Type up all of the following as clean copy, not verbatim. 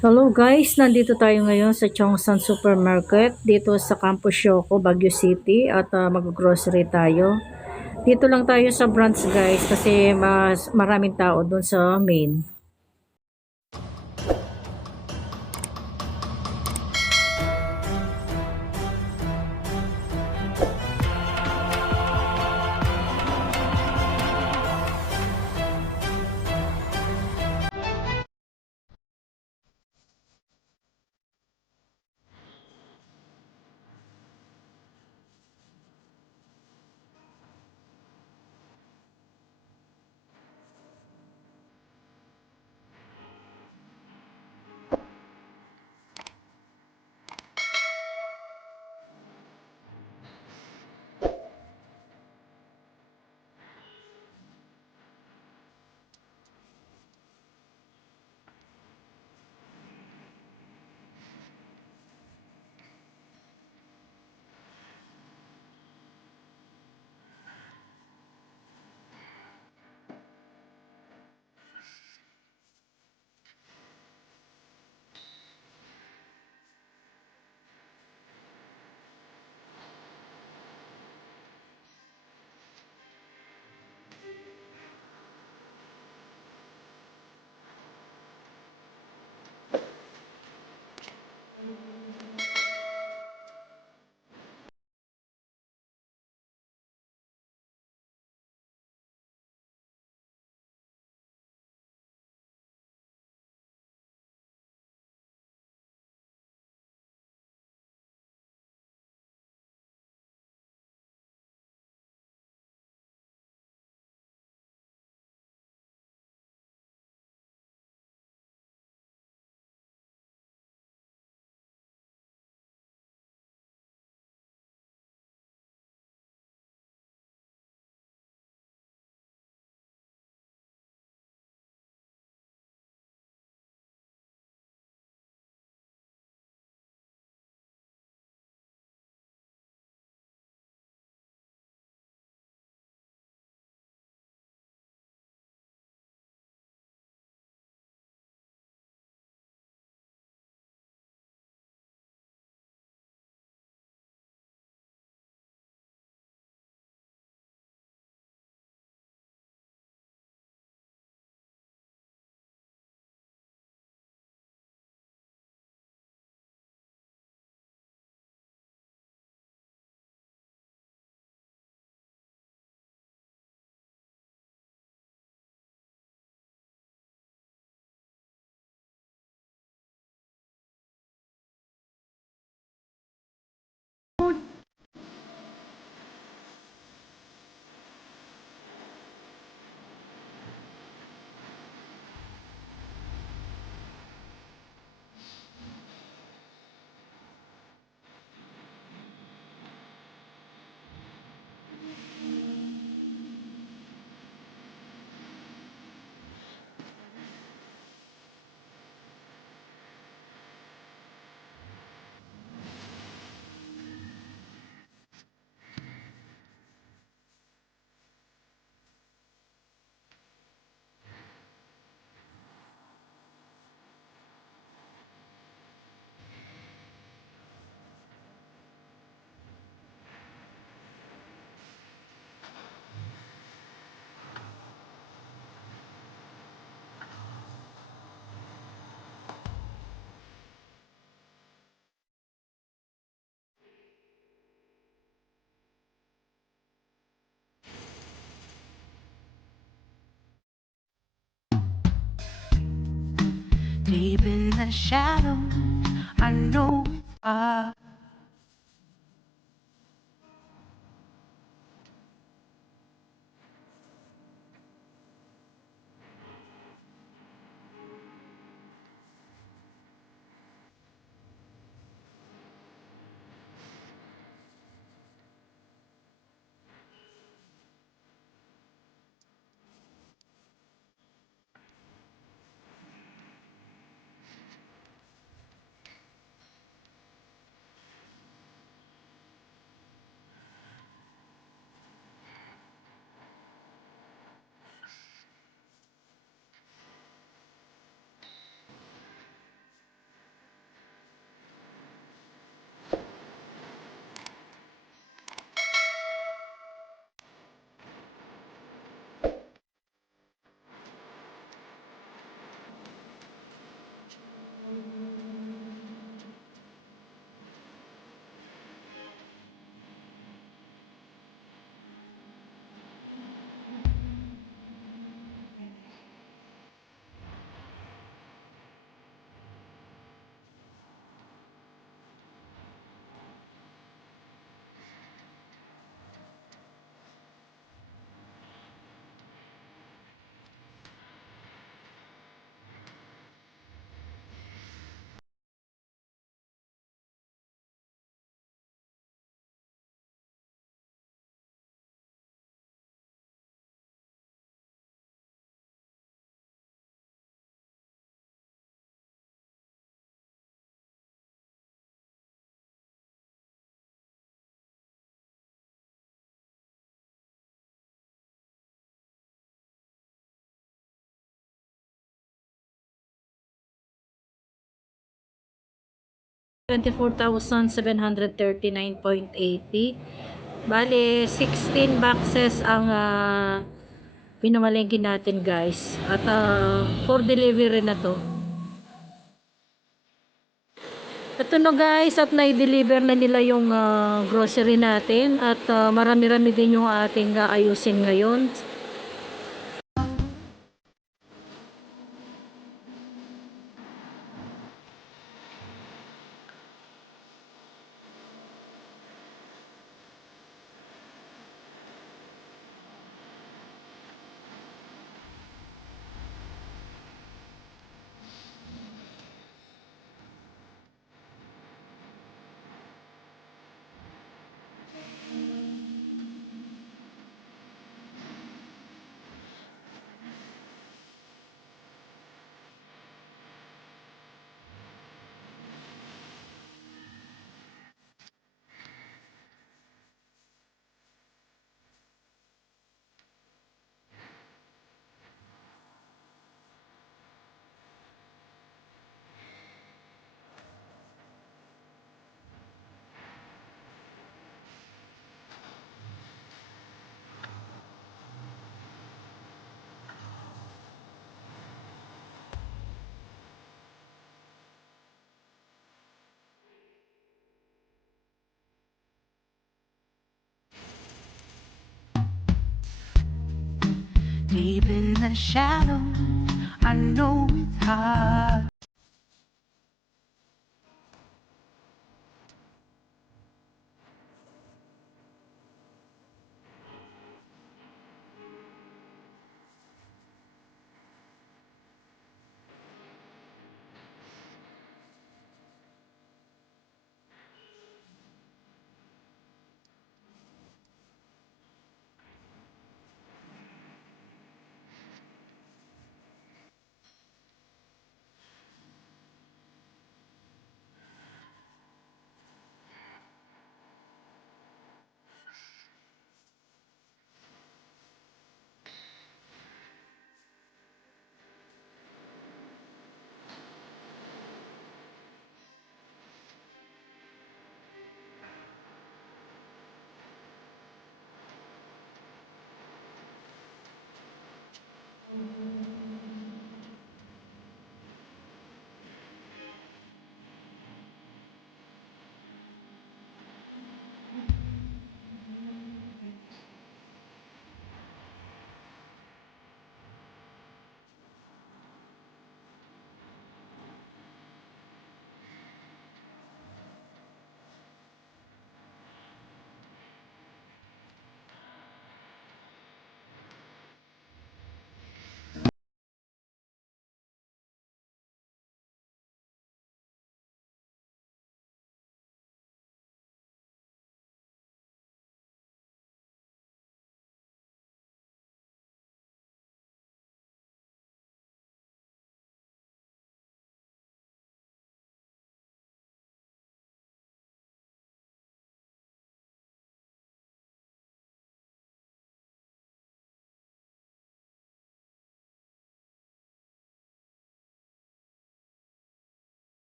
Hello guys, nandito tayo ngayon sa Chongsan Supermarket dito sa Campus Shoko, Baguio City at mag-grocery tayo. Dito lang tayo sa branch guys kasi mas maraming tao doon sa main. Deep in the shadows, I know I 24,739.80. Bale, 16 boxes ang pinamalengke natin guys. At for delivery na to. Ito na guys, at na-deliver na nila yung grocery natin. At marami-rami din yung ating ayusin ngayon. Deep in the shadows, I know it's hard.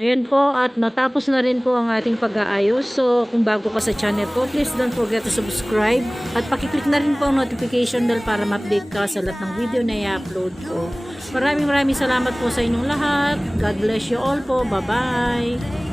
Ayan po, at natapos na rin po ang ating pag-aayos. So, kung bago ka sa channel ko, please don't forget to subscribe. At pakiclick na rin po ang notification bell para ma-update ka sa lahat ng video na i-upload ko. Maraming salamat po sa inyong lahat. God bless you all po. Bye-bye!